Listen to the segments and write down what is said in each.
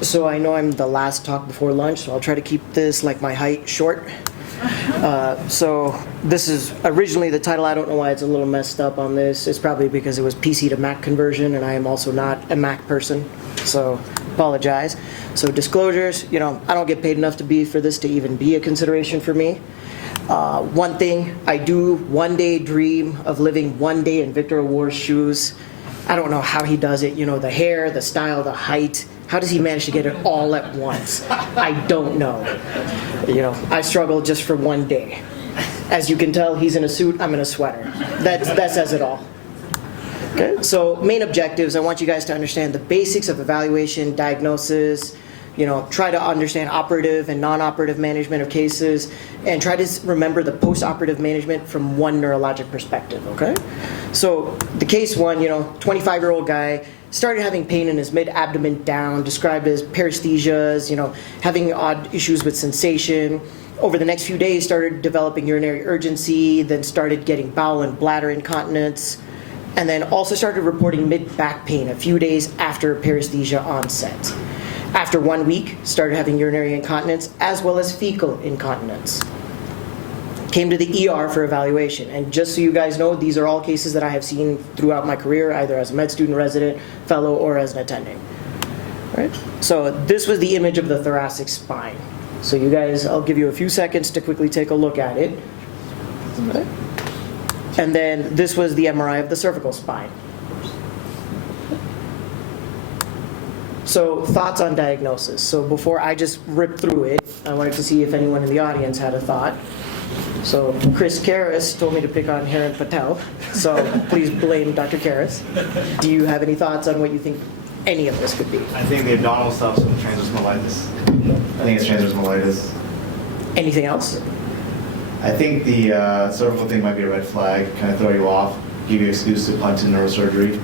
So I know I'm the last talk before lunch, so I'll try to keep this, like my height, short. So this is originally the title. I don't know why it's a little messed up on this. It's probably because it was PC to Mac conversion, and I am also not a Mac person, so apologize. So disclosures, I don't get paid enough for this to even be a consideration for me. One thing, I do one day dream of living one day in Victor Awar's shoes. I don't know how he does it, the hair, the style, the height. How does he manage to get it all at once? I don't know. I struggle just for one day. As you can tell, he's in a suit, I'm in a sweater. That says it all. Okay, so main objectives, I want you guys to understand the basics of evaluation, diagnosis, try to understand operative and non-operative management of cases, and try to remember the post-operative management from one neurologic perspective, okay? So the case one, 25-year-old guy, started having pain in his mid-abdomen down, described as paresthesias, having odd issues with sensation. Over the next few days, started developing urinary urgency, then started getting bowel and bladder incontinence, and then also started reporting mid-back pain a few days after paresthesia onset. After 1 week, started having urinary incontinence as well as fecal incontinence. Came to the ER for evaluation, and just so you guys know, these are all cases that I have seen throughout my career, either as a med student, resident, fellow, or as an attending. Right? So this was the image of the thoracic spine. So you guys, I'll give you a few seconds to quickly take a look at it. Okay. And then this was the MRI of the cervical spine. So thoughts on diagnosis. So before I just rip through it, I wanted to see if anyone in the audience had a thought. So Chris Karras told me to pick on Hiren Patel, so please blame Dr. Karras. Do you have any thoughts on what you think any of this could be? I think the abdominal stuff's transverse mellitus. I think it's transverse mellitus. Anything else? I think the cervical thing might be a red flag, kind of throw you off, give you an excuse to punt in neurosurgery.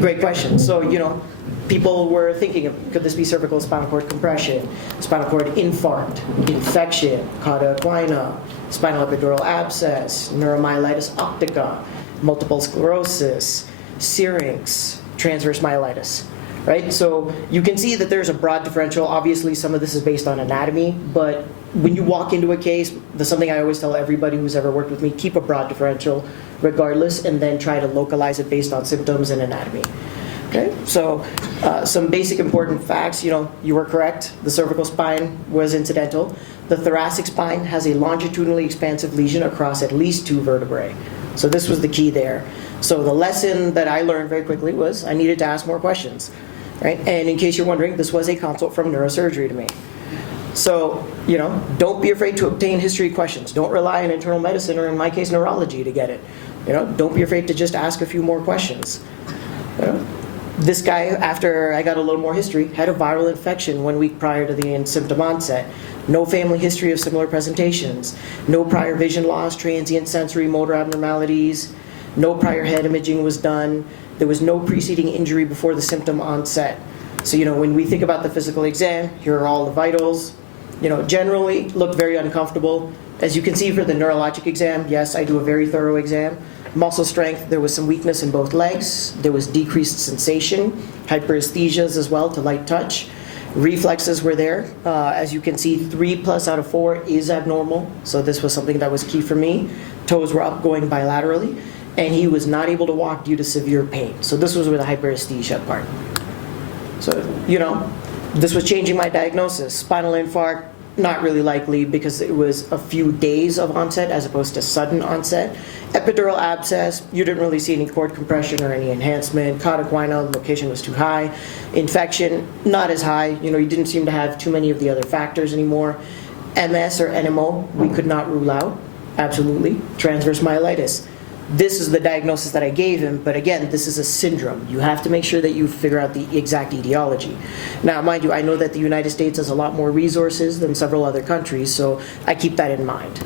Great question. So, people were thinking of, could this be cervical spinal cord compression, spinal cord infarct, infection, cauda equina, spinal epidural abscess, neuromyelitis optica, multiple sclerosis, syrinx, transverse myelitis, right? So you can see that there's a broad differential. Obviously, some of this is based on anatomy, but when you walk into a case, there's something I always tell everybody who's ever worked with me, keep a broad differential regardless, and then try to localize it based on symptoms and anatomy. Okay, so some basic important facts, you were correct. The cervical spine was incidental. The thoracic spine has a longitudinally expansive lesion across at least 2 vertebrae. So this was the key there. So the lesson that I learned very quickly was I needed to ask more questions, right? And in case you're wondering, this was a consult from neurosurgery to me. So, don't be afraid to obtain history questions. Don't rely on internal medicine, or in my case, neurology, to get it. Don't be afraid to just ask a few more questions. This guy, after I got a little more history, had a viral infection 1 week prior to the symptom onset. No family history of similar presentations. No prior vision loss, transient sensory motor abnormalities. No prior head imaging was done. There was no preceding injury before the symptom onset. So, when we think about the physical exam, here are all the vitals. Generally look very uncomfortable. As you can see for the neurologic exam, yes, I do a very thorough exam. Muscle strength, there was some weakness in both legs. There was decreased sensation, hyperesthesias as well to light touch. Reflexes were there. As you can see, 3+ out of 4 is abnormal. So this was something that was key for me. Toes were up going bilaterally, and he was not able to walk due to severe pain. So this was where the hyperesthesia part. So, this was changing my diagnosis. Spinal infarct, not really likely because it was a few days of onset as opposed to sudden onset. Epidural abscess, you didn't really see any cord compression or any enhancement. Cauda equina, location was too high. Infection, not as high. You didn't seem to have too many of the other factors anymore. MS or NMO, we could not rule out. Absolutely. Transverse myelitis. This is the diagnosis that I gave him, but again, this is a syndrome. You have to make sure that you figure out the exact etiology. Now, mind you, I know that the United States has a lot more resources than several other countries, so I keep that in mind.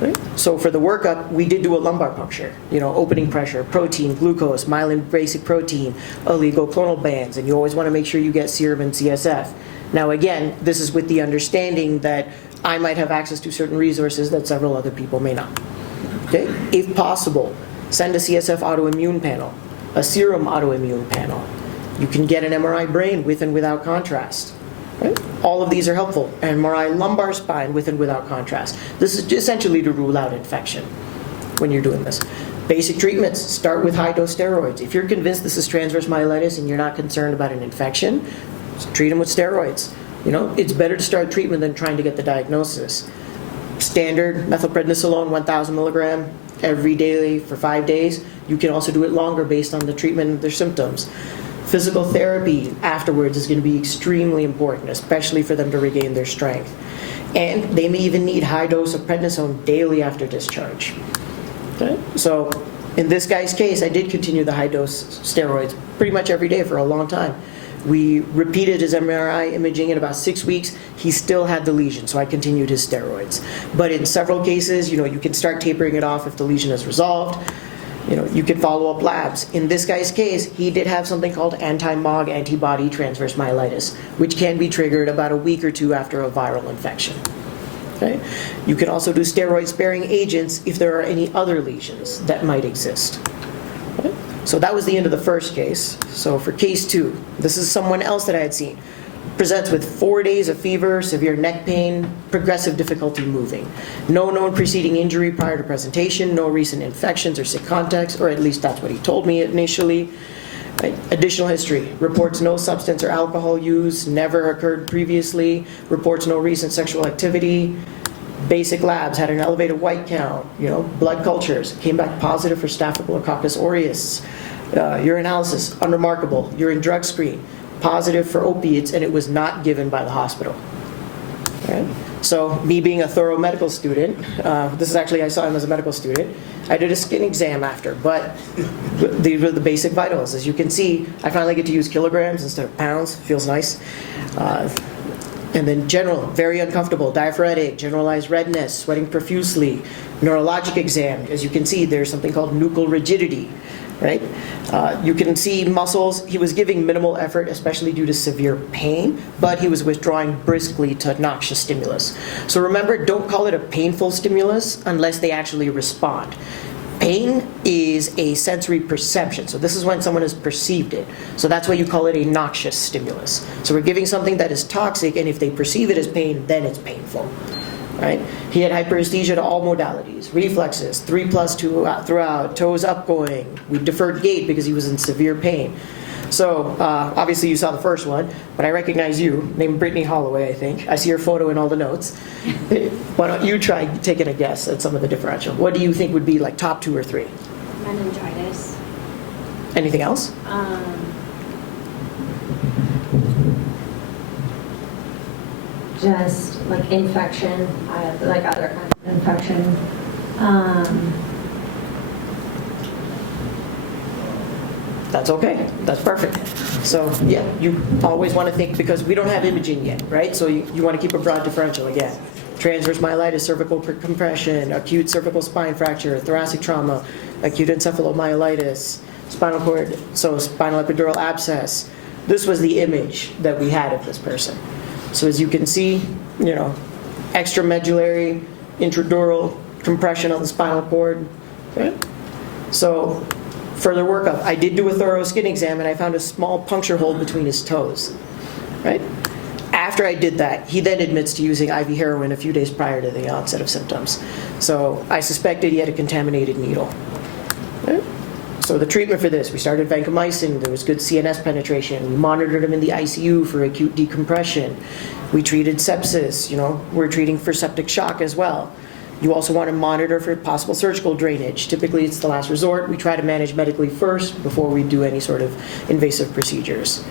Right? So for the workup, we did do a lumbar puncture, opening pressure, protein, glucose, myelin basic protein, oligoclonal bands, and you always want to make sure you get serum and CSF. Now again, this is with the understanding that I might have access to certain resources that several other people may not. Okay? If possible, send a CSF autoimmune panel, a serum autoimmune panel, You can get an MRI brain with and without contrast. Right? All of these are helpful. MRI lumbar spine with and without contrast. This is essentially to rule out infection when you're doing this. Basic treatments, start with high-dose steroids. If you're convinced this is transverse myelitis and you're not concerned about an infection, treat them with steroids. It's better to start treatment than trying to get the diagnosis. Standard methylprednisolone, 1,000 milligram every day for 5 days. You can also do it longer based on the treatment of their symptoms. Physical therapy afterwards is going to be extremely important, especially for them to regain their strength. And they may even need high dose of prednisone daily after discharge. Okay? So in this guy's case, I did continue the high dose steroids pretty much every day for a long time. We repeated his MRI imaging in about 6 weeks. He still had the lesion, so I continued his steroids. But in several cases, you can start tapering it off if the lesion is resolved. You can follow up labs. In this guy's case, he did have something called anti-MOG antibody transverse myelitis, which can be triggered about a week or two after a viral infection. Okay? You can also do steroid-sparing agents if there are any other lesions that might exist. Okay? So that was the end of the first case. So for case 2, this is someone else that I had seen. Presents with 4 days of fever, severe neck pain, progressive difficulty moving. No known preceding injury prior to presentation, no recent infections or sick contacts, or at least that's what he told me initially. Right. Additional history, reports no substance or alcohol use, never occurred previously, reports no recent sexual activity. Basic labs, had an elevated white count, blood cultures, came back positive for Staphylococcus aureus. Urinalysis, unremarkable. Urine drug screen, positive for opiates, and it was not given by the hospital. Right? So me being a thorough medical student, this is actually, I saw him as a medical student. I did a skin exam after, but these were the basic vitals. As you can see, I finally get to use kilograms instead of pounds. Feels nice. And then general, very uncomfortable, diaphoretic, generalized redness, sweating profusely. Neurologic exam, as you can see, there's something called nuchal rigidity. Right? You can see muscles. He was giving minimal effort, especially due to severe pain, but he was withdrawing briskly to noxious stimulus. So remember, don't call it a painful stimulus unless they actually respond. Pain is a sensory perception. So this is when someone has perceived it. So that's why you call it a noxious stimulus. So we're giving something that is toxic, and if they perceive it as pain, then it's painful. Right? He had hyperesthesia to all modalities, reflexes, 3+2 throughout, toes up going. We deferred gait because he was in severe pain. So obviously you saw the first one, but I recognize you, named Brittany Holloway, I think. I see your photo in all the notes. Why don't you try taking a guess at some of the differential? What do you think would be like top 2 or 3? Meningitis. Anything else? Just like infection, like other kinds of infection. That's okay. That's perfect. So yeah, you always want to think, because we don't have imaging yet, right? So you want to keep a broad differential again. Transverse myelitis, cervical compression, acute cervical spine fracture, thoracic trauma, acute encephalomyelitis, spinal cord, so spinal epidural abscess. This was the image that we had of this person. So as you can see, extramedullary, intradural compression on the spinal cord. Okay? So further workup, I did do a thorough skin exam, and I found a small puncture hole between his toes. Right? After I did that, he then admits to using IV heroin a few days prior to the onset of symptoms. So I suspected he had a contaminated needle. Okay? So the treatment for this, we started vancomycin, there was good CNS penetration, we monitored him in the ICU for acute decompression, we treated sepsis, we're treating for septic shock as well. You also want to monitor for possible surgical drainage. Typically it's the last resort. We try to manage medically first before we do any sort of invasive procedures.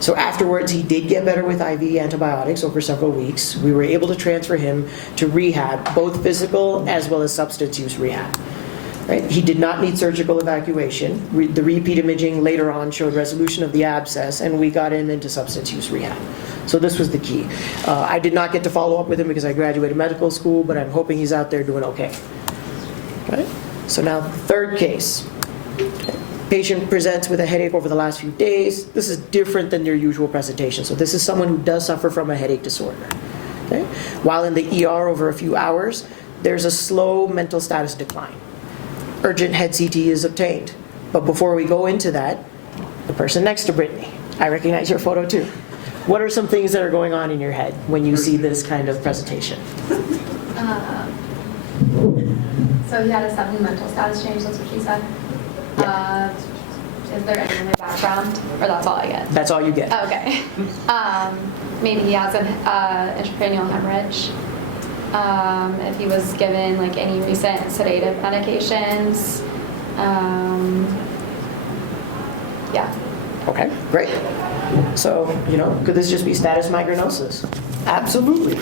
So afterwards, he did get better with IV antibiotics over several weeks. We were able to transfer him to rehab, both physical as well as substance use rehab. Right? He did not need surgical evacuation. The repeat imaging later on showed resolution of the abscess, and we got him into substance use rehab. So this was the key. I did not get to follow up with him because I graduated medical school, but I'm hoping he's out there doing okay. Right? So now the third case. Patient presents with a headache over the last few days. This is different than their usual presentation. So this is someone who does suffer from a headache disorder. Okay? While in the ER over a few hours, there's a slow mental status decline. Urgent head CT is obtained. But before we go into that, the person next to Brittany, I recognize your photo too. What are some things that are going on in your head when you see this kind of presentation? So he had a sudden mental status change, that's what she said. Is there any other background, or that's all I get? That's all you get. Oh, okay. Maybe he has an intracranial hemorrhage. If he was given like any recent sedative medications. Yeah. Okay, great. So, could this just be status migrainosis? Absolutely.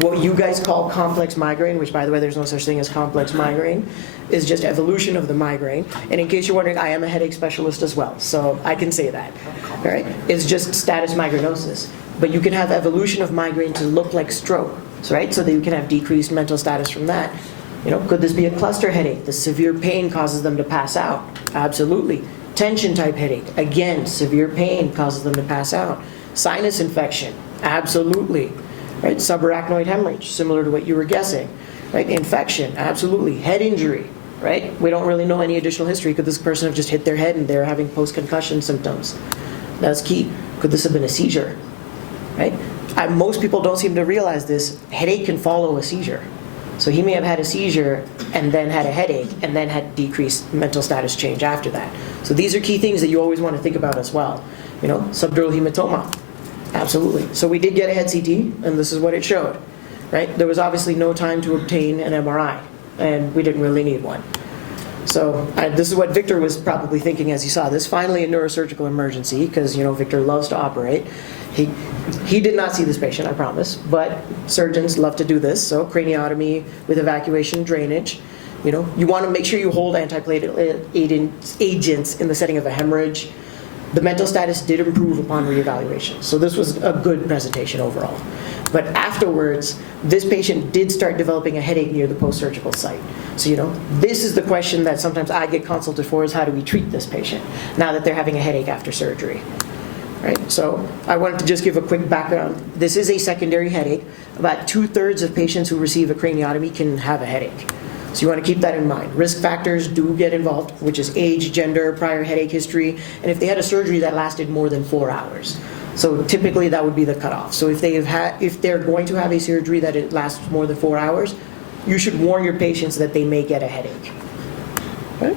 What you guys call complex migraine, which by the way, there's no such thing as complex migraine, is just evolution of the migraine. And in case you're wondering, I am a headache specialist as well, so I can say that. All right? It's just status migrainosis. But you can have evolution of migraine to look like stroke, right? So that you can have decreased mental status from that. Could this be a cluster headache? The severe pain causes them to pass out. Absolutely. Tension type headache. Again, severe pain causes them to pass out. Sinus infection. Absolutely. Right? Subarachnoid hemorrhage, similar to what you were guessing. Right? Infection. Absolutely. Head injury. Right? We don't really know any additional history. Could this person have just hit their head and they're having post-concussion symptoms? That's key. Could this have been a seizure? Right? Most people don't seem to realize this. Headache can follow a seizure. So he may have had a seizure and then had a headache and then had decreased mental status change after that. So these are key things that you always want to think about as well. Subdural hematoma. Absolutely. So we did get a head CT and this is what it showed. Right? There was obviously no time to obtain an MRI and we didn't really need one. So this is what Victor was probably thinking as he saw this. Finally a neurosurgical emergency because Victor loves to operate. He did not see this patient, I promise, but surgeons love to do this. So craniotomy with evacuation drainage. You want to make sure you hold antiplatelet agents in the setting of a hemorrhage. The mental status did improve upon reevaluation. So this was a good presentation overall. But afterwards, this patient did start developing a headache near the post-surgical site. So, this is the question that sometimes I get consulted for is how do we treat this patient now that they're having a headache after surgery? Right? So I wanted to just give a quick background. This is a secondary headache. About 2/3 of patients who receive a craniotomy can have a headache. So you want to keep that in mind. Risk factors do get involved, which is age, gender, prior headache history, and if they had a surgery that lasted more than 4 hours. So typically that would be the cutoff. So if they're going to have a surgery that it lasts more than 4 hours, you should warn your patients that they may get a headache. Okay?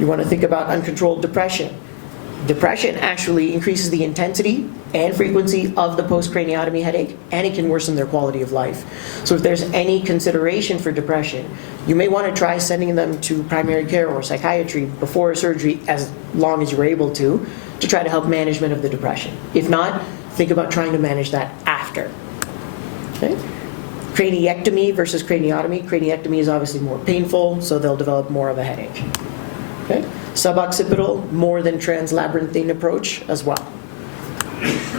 You want to think about uncontrolled depression. Depression actually increases the intensity and frequency of the post-craniotomy headache, and it can worsen their quality of life. So if there's any consideration for depression, you may want to try sending them to primary care or psychiatry before a surgery as long as you're able to try to help management of the depression. If not, think about trying to manage that after. Okay? Craniectomy versus craniotomy. Craniectomy is obviously more painful, so they'll develop more of a headache. Okay? Suboccipital, more than translabyrinthine approach as well.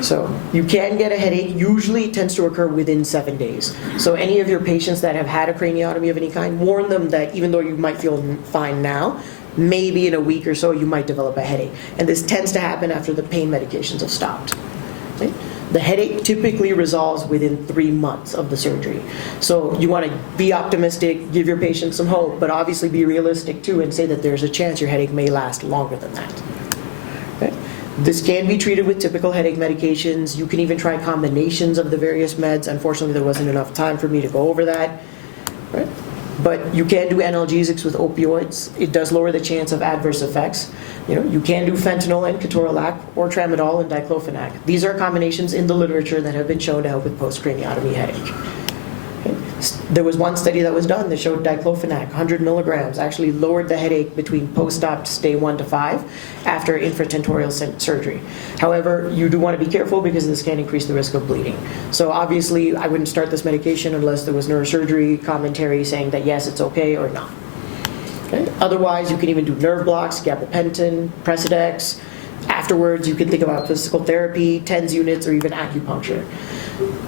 So you can get a headache. Usually it tends to occur within 7 days. So any of your patients that have had a craniotomy of any kind, warn them that even though you might feel fine now, maybe in a week or so you might develop a headache. And this tends to happen after the pain medications have stopped. Okay? The headache typically resolves within 3 months of the surgery. So you want to be optimistic, give your patient some hope, but obviously be realistic too and say that there's a chance your headache may last longer than that. Okay? This can be treated with typical headache medications. You can even try combinations of the various meds. Unfortunately, there wasn't enough time for me to go over that. Right? But you can do analgesics with opioids. It does lower the chance of adverse effects. You can do fentanyl and ketorolac or tramadol and diclofenac. These are combinations in the literature that have been shown to help with post-craniotomy headache. Okay. There was one study that was done that showed diclofenac, 100 milligrams, actually lowered the headache between post-op stay 1 to 5 after infratentorial surgery. However, you do want to be careful because this can increase the risk of bleeding. So obviously, I wouldn't start this medication unless there was neurosurgery commentary saying that yes, it's okay or not. Okay. Otherwise, you can even do nerve blocks, gabapentin, Presidex. Afterwards, you can think about physical therapy, TENS units, or even acupuncture.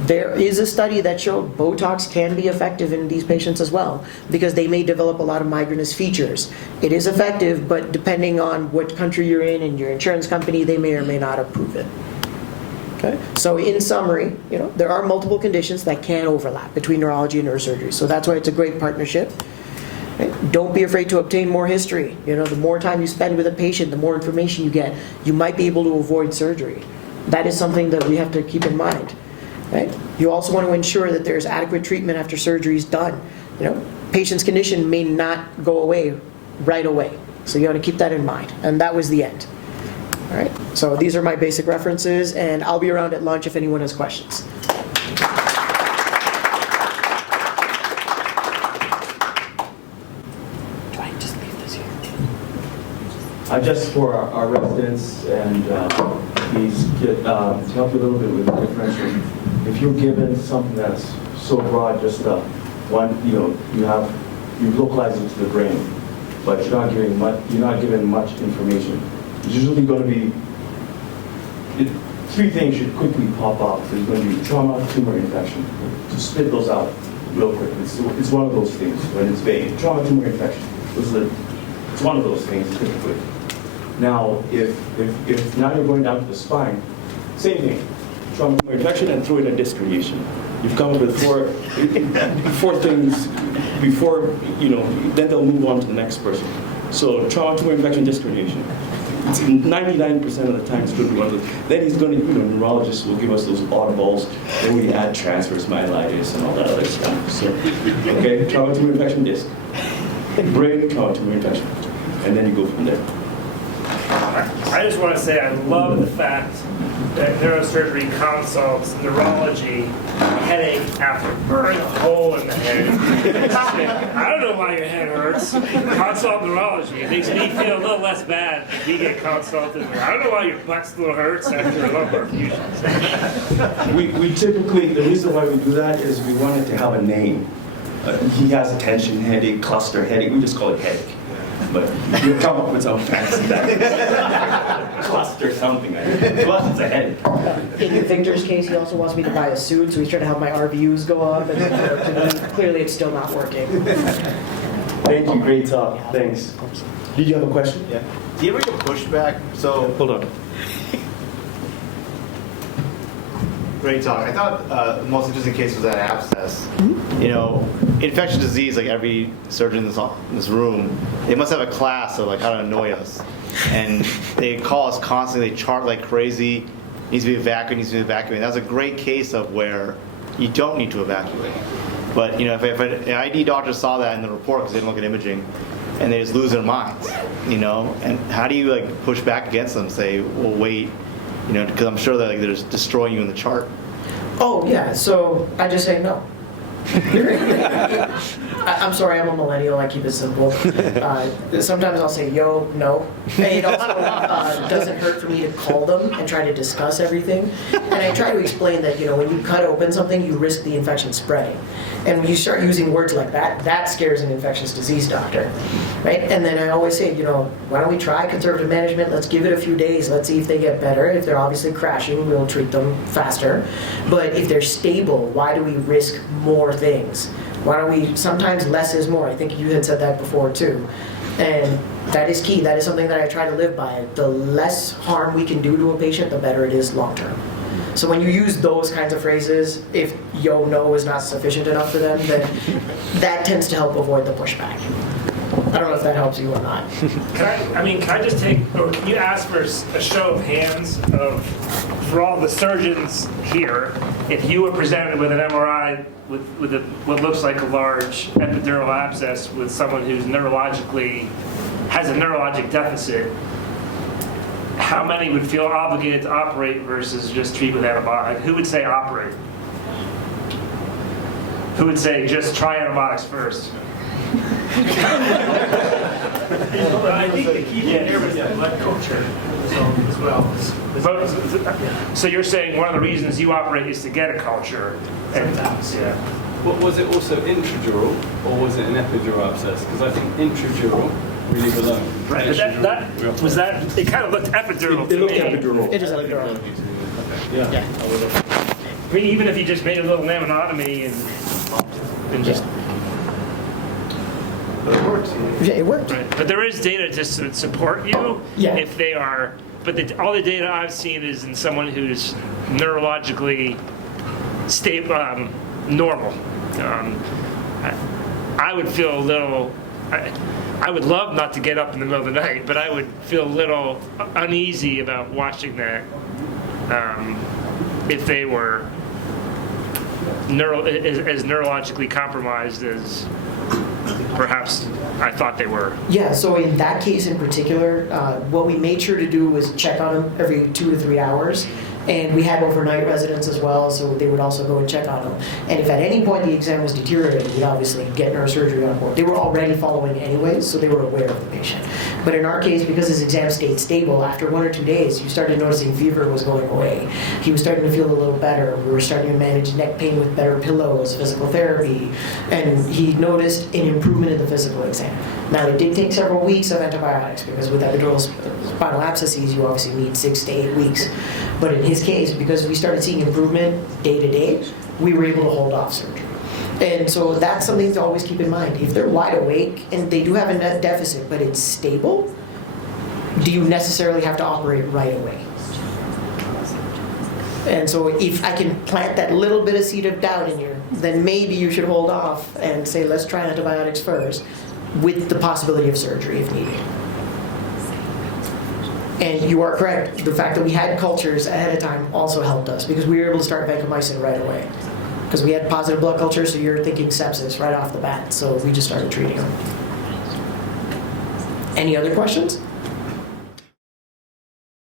There is a study that showed Botox can be effective in these patients as well because they may develop a lot of migrainous features. It is effective, but depending on what country you're in and your insurance company, they may or may not approve it. Okay? So in summary, there are multiple conditions that can overlap between neurology and neurosurgery. So that's why it's a great partnership. Right? Don't be afraid to obtain more history. The more time you spend with a patient, the more information you get, you might be able to avoid surgery. That is something that we have to keep in mind. Right? You also want to ensure that there's adequate treatment after surgery is done. Patient's condition may not go away right away. So you want to keep that in mind. And that was the end. All right. So these are my basic references, and I'll be around at lunch if anyone has questions. Just for our residents and please to help you a little bit with the differential. If you're given something that's so broad, just you've localized it to the brain, but you're not given much information. It's usually going to be three things should quickly pop up. There's going to be trauma, tumor, infection. So spit those out real quick. It's one of those things when it's vague. Trauma, tumor, infection. It's one of those things typically. Now, if now you're going down to the spine, same thing. Trauma, tumor, infection, and throw in a disc herniation. You've come up with four things before, then they'll move on to the next person. So trauma, tumor, infection, disc herniation. 99% of the time it's going to be one of those. Then he's going to, neurologists will give us those oddballs. Then we add transverse myelitis and all that other stuff. So, okay, trauma, tumor, infection, disc. Brain, trauma, tumor, infection. And then you go from there. I just want to say I love the fact that neurosurgery consults neurology headache after burning a hole in the head. I don't know why your head hurts. Consult neurology. It makes me feel a little less bad if we get consulted. I don't know why your butt still hurts after a lumbar fusion. We typically, the reason why we do that is we want it to have a name. He has a tension headache, cluster headache. We just call it headache. But you'll come up with some fancy that cluster something. To us, it's a headache. In Victor's case, he also wants me to buy a suit, so he's trying to have my RVUs go up, and clearly it's still not working. Thank you, great talk. Thanks. Did you have a question? Yeah. Do you ever get pushback? So Hold on. great talk. I thought the most interesting case was that abscess. Infectious disease, like every surgeon in this room, they must have a class of how to annoy us. And they call us constantly, they chart like crazy, needs to be evacuated. That's a great case of where you don't need to evacuate. But if an ID doctor saw that in the report because they didn't look at imaging, and they just lose their minds, and how do you push back against them, say, well, wait, because I'm sure that they're just destroying you in the chart. Oh, yeah, so I just say no. I'm sorry, I'm a millennial, I keep it simple. Sometimes I'll say, yo, no. And it also doesn't hurt for me to call them and try to discuss everything. And I try to explain that, when you cut open something, you risk the infection spreading. And when you start using words like that, that scares an infectious disease doctor, right? And then I always say, why don't we try conservative management? Let's give it a few days. Let's see if they get better. If they're obviously crashing, we'll treat them faster. But if they're stable, why do we risk more things? Why don't we, sometimes less is more. I think you had said that before too. And that is key. That is something that I try to live by. The less harm we can do to a patient, the better it is long term. So when you use those kinds of phrases, if yo, no is not sufficient enough for them, then that tends to help avoid the pushback. I don't know if that helps you or not. Can I just can you ask for a show of hands for all the surgeons here, if you were presented with an MRI with what looks like a large epidural abscess with someone who's has a neurologic deficit, how many would feel obligated to operate versus just treat with antibiotics? Who would say operate? Who would say just try antibiotics first? I think the key thing here was the blood culture as well. So you're saying one of the reasons you operate is to get a culture? Sometimes, yeah. Was it also intradural or was it an epidural abscess? Because I think intradural really below. Right, but it kind of looked epidural to me. It looked epidural. It is epidural. Yeah. I mean, even if you just made a little laminotomy and just... But it works. Yeah, it worked. Right. But there is data to support you if they are... But all the data I've seen is in someone who's neurologically stable, normal. I would feel a little I would love not to get up in the middle of the night, but I would feel a little uneasy about watching that if they were as neurologically compromised as perhaps I thought they were. Yeah, so in that case in particular, what we made sure to do was check on them every 2 to 3 hours. And we had overnight residents as well, so they would also go and check on them. And if at any point the exam was deteriorating, we'd obviously get neurosurgery on board. They were already following anyways, so they were aware of the patient. But in our case, because his exam stayed stable, after 1 or 2 days, you started noticing fever was going away. He was starting to feel a little better. We were starting to manage neck pain with better pillows, physical therapy, and he noticed an improvement in the physical exam. Now, it did take several weeks of antibiotics, because with epidural spinal abscesses, you obviously need 6 to 8 weeks. But in his case, because we started seeing improvement day to day, we were able to hold off surgery. And so that's something to always keep in mind. If they're wide awake and they do have a net deficit, but it's stable, do you necessarily have to operate right away? And so if I can plant that little bit of seed of doubt in you, then maybe you should hold off and say, let's try antibiotics first, with the possibility of surgery if needed. And you are correct. The fact that we had cultures ahead of time also helped us, because we were able to start vancomycin right away. Because we had positive blood culture, so you're thinking sepsis right off the bat. So we just started treating them. Any other questions?